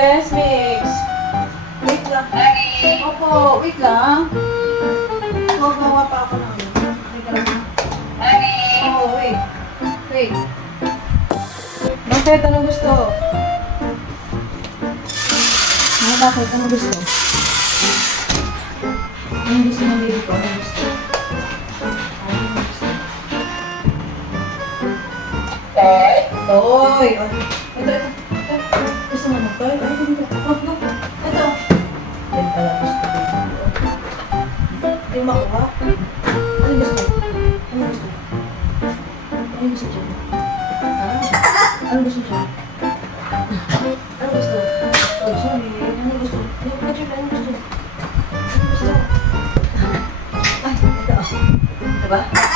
Yes, mix. Wait lang. Opo, wait lang. Gawa pa ako ng ano. Wait lang. Oo, wait. Wait. Bakit? Anong gusto? Bakit? Anong gusto? Anong gusto ng baby ko? Anong gusto? Toy! Ito. Gusto mo ng toy? Ay, dito. Ito. Ay, pala gusto ko. Hindi mo makuha? Ano gusto? Ano gusto? Ano gusto dyan? Ano gusto dyan? Ano gusto? Oh, sorry. Ano gusto? Ano gusto? Ano gusto? Ano gusto? Ay, ito. Diba?